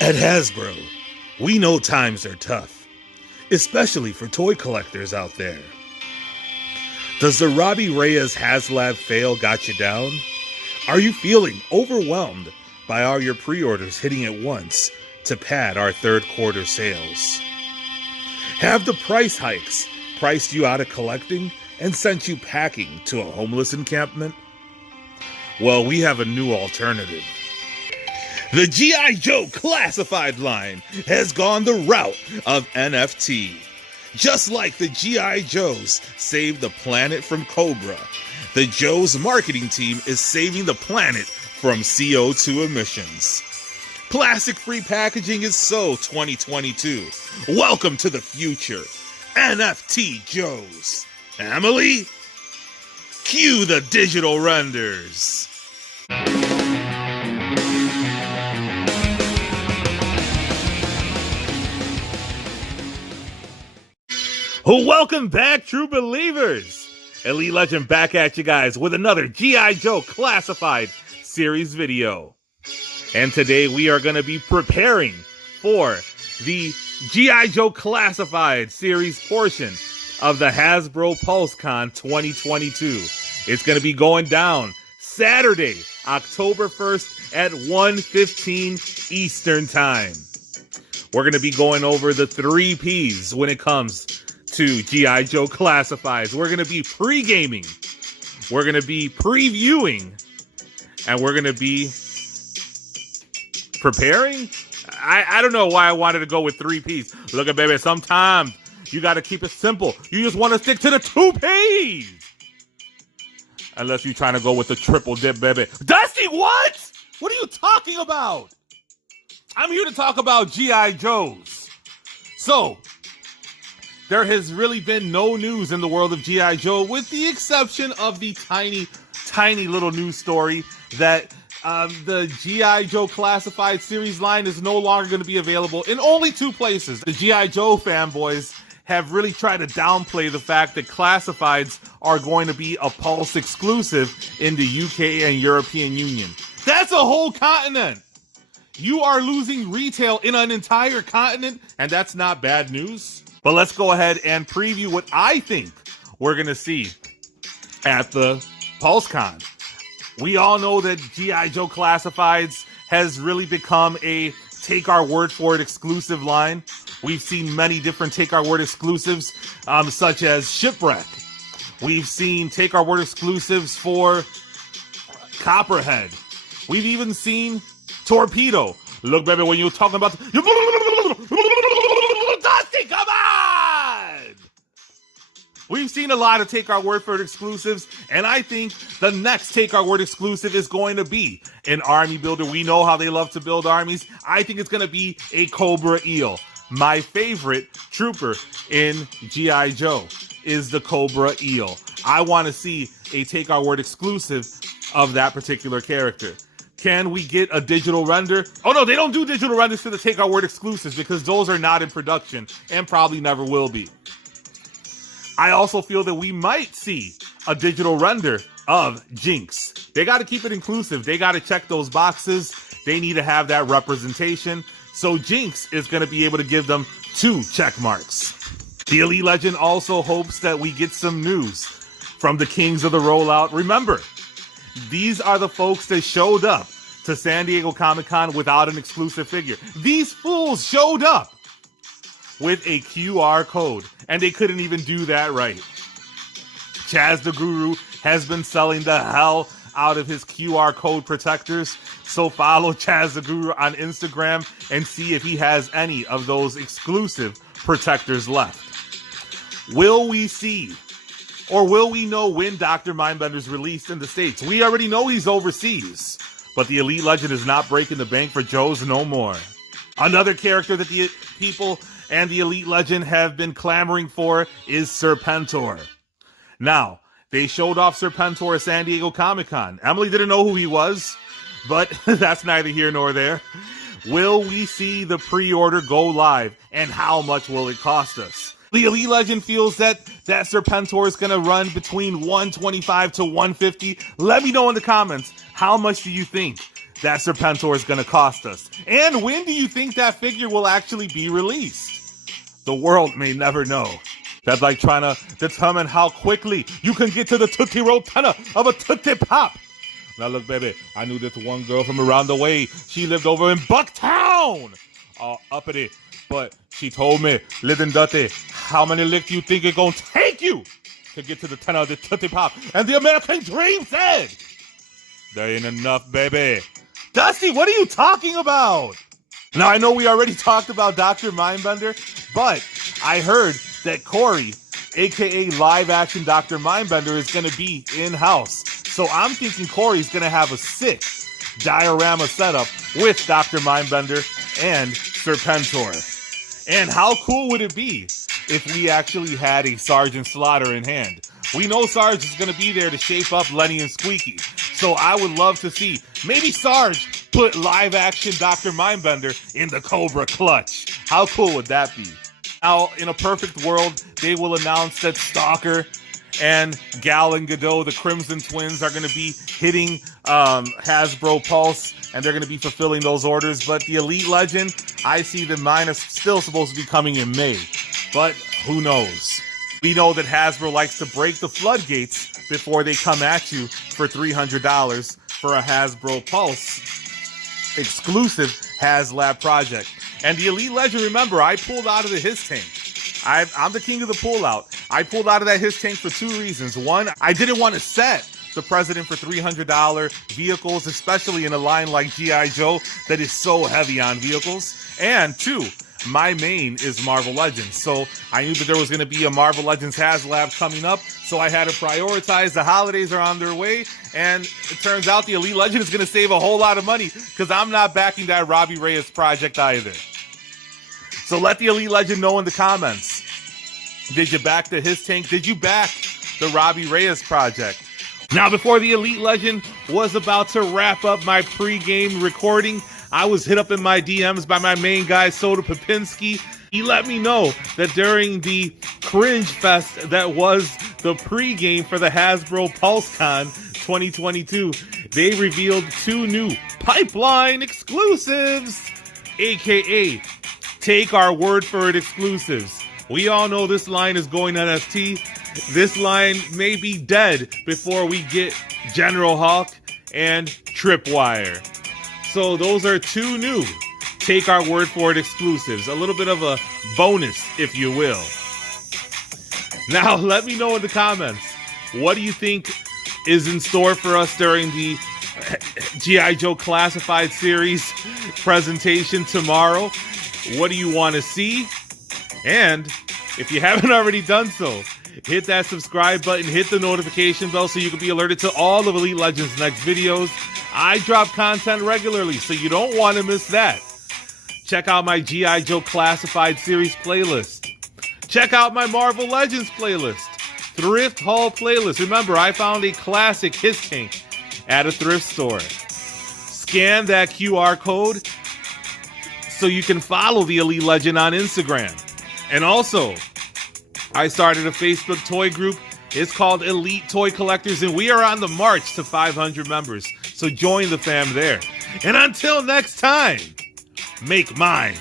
At Hasbro, we know times are tough, especially for toy collectors out there. Does the Robbie Reyes HasLab fail got you down? Are you feeling overwhelmed by all your pre-orders hitting at once to pad our third quarter sales? Have the price hikes priced you out of collecting and sent you packing to a homeless encampment? Well, we have a new alternative. The G.I. Joe classified line has gone the route of NFT. Just like the G.I. Joes saved the planet from Cobra, the Joe's marketing team is saving the planet from CO2 emissions. Plastic-free packaging is so 2022. Welcome to the future. NFT Joes. Emily, cue the digital renders. Welcome back, true believers! Elite Legend back at you guys with another G.I. Joe Classified series video. And today we are going to be preparing for the G.I. Joe Classified series portion of the Hasbro Pulse Con 2022. It's going to be going down Saturday, October 1st at 1:15 Eastern Time. We're going to be going over the 3 Ps when it comes to G.I. Joe Classifieds. We're going to be pre-gaming, we're going to be previewing, and we're going to be preparing? I don't know why I wanted to go with 3 Ps. Look at baby, sometimes you got to keep it simple. You just want to stick to the 2 Ps. Unless you're trying to go with the triple dip, baby. Dusty, what? What are you talking about? I'm here to talk about G.I. Joes. So, there has really been no news in the world of G.I. Joe, with the exception of the tiny little news story that the G.I. Joe Classified series line is no longer going to be available in only 2 places. The G.I. Joe fanboys have really tried to downplay the fact that Classifieds are going to be a Pulse exclusive in the UK and European Union. That's a whole continent! You are losing retail in an entire continent, and that's not bad news. But let's go ahead and preview what I think we're going to see at the PulseCon. We all know that G.I. Joe Classifieds has really become a take our word for it exclusive line. We've seen many different take our word exclusives, such as Shipwreck. We've seen take our word exclusives for Copperhead. We've even seen Torpedo. Look, baby, when you're talking about Dusty, come on! We've seen a lot of Take Our Word for It exclusives, and I think the next Take Our Word exclusive is going to be an army builder. We know how they love to build armies. I think it's going to be a Cobra Eel. My favorite trooper in G.I. Joe is the Cobra Eel. I want to see a Take Our Word exclusive of that particular character. Can we get a digital render? Oh no, they don't do digital renders for the Take Our Word exclusives because those are not in production and probably never will be. I also feel that we might see a digital render of Jinx. They got to keep it inclusive. They got to check those boxes. They need to have that representation. So Jinx is going to be able to give them 2 check marks. The Elite Legend also hopes that we get some news from the Kings of the Rollout. Remember, these are the folks that showed up to San Diego Comic-Con without an exclusive figure. These fools showed up with a QR code, and they couldn't even do that right. Chaz the Guru has been selling the hell out of his QR code protectors, so follow Chaz the Guru on Instagram and see if he has any of those exclusive protectors left. Will we see, or will we know when Dr. Mindbender's released in the States? We already know he's overseas, but the Elite Legend is not breaking the bank for Joes no more. Another character that the people and the Elite Legend have been clamoring for is Serpentor. Now, they showed off Serpentor at San Diego Comic-Con. Emily didn't know who he was, but that's neither here nor there. Will we see the pre-order go live, and how much will it cost us? The Elite Legend feels that Serpentor is going to run between $125 to $150. Let me know in the comments, how much do you think that Serpentor is going to cost us? And when do you think that figure will actually be released? The world may never know. That's like trying to determine how quickly you can get to the Tootsie Rotunda of a Tootsie Pop. Now look, baby, I knew this one girl from around the way. She lived over in Bucktown. Uppity. But she told me, Living Dutty, how many licks do you think it's going to take you to get to the 10 of the Tootsie Pop? And the American Dream said, there ain't enough, baby. Dusty, what are you talking about? Now, I know we already talked about Dr. Mindbender, but I heard that Corey, a.k.a. live action Dr. Mindbender, is going to be in-house. So I'm thinking Corey's going to have a sick diorama setup with Dr. Mindbender and Serpentor. And how cool would it be if we actually had a Sergeant Slaughter in hand? We know Sarge is going to be there to shape up Lenny and Squeaky. So I would love to see maybe Sarge put live action Dr. Mindbender in the Cobra clutch. How cool would that be? Now, in a perfect world, they will announce that Stalker and Gal and Godot, the Crimson Twins, are going to be hitting Hasbro Pulse, and they're going to be fulfilling those orders. But the Elite Legend, I see that mine is still supposed to be coming in May. But who knows? We know that Hasbro likes to break the floodgates before they come at you for $300 for a Hasbro Pulse exclusive HasLab project. And the Elite Legend, remember, I pulled out of the His Tank. I'm the king of the pullout. I pulled out of that His Tank for two reasons. One, I didn't want to set the President for $300 vehicles, especially in a line like G.I. Joe that is so heavy on vehicles. And two, my main is Marvel Legends. So I knew that there was going to be a Marvel Legends HasLab coming up. So I had to prioritize. The holidays are on their way. And it turns out the Elite Legend is going to save a whole lot of money because I'm not backing that Robbie Reyes project either. So let the Elite Legend know in the comments. Did you back the His Tank? Did you back the Robbie Reyes project? Now, before the Elite Legend was about to wrap up my pre-game recording, I was hit up in my DMs by my main guy, Soda Popinski. He let me know that during the cringe fest that was the pre-game for the Hasbro Pulse Con 2022, they revealed two new pipeline exclusives, aka Take Our Word For It exclusives. We all know this line is going NFT. This line may be dead before we get General Hulk and Tripwire. So those are two new Take Our Word For It exclusives. A little bit of a bonus, if you will. Now, let me know in the comments. What do you think is in store for us during the G.I. Joe Classified Series presentation tomorrow? What do you want to see? And if you haven't already done so, hit that subscribe button, hit the notification bell so you can be alerted to all of Elite Legends' next videos. I drop content regularly, so you don't want to miss that. Check out my G.I. Joe Classified Series playlist. Check out my Marvel Legends playlist. Thrift Haul playlist. Remember, I found a classic His Tank at a thrift store. Scan that QR code so you can follow the Elite Legend on Instagram. And also, I started a Facebook toy group. It's called Elite Toy Collectors, and we are on the march to 500 members. So join the fam there. And until next time, make mine.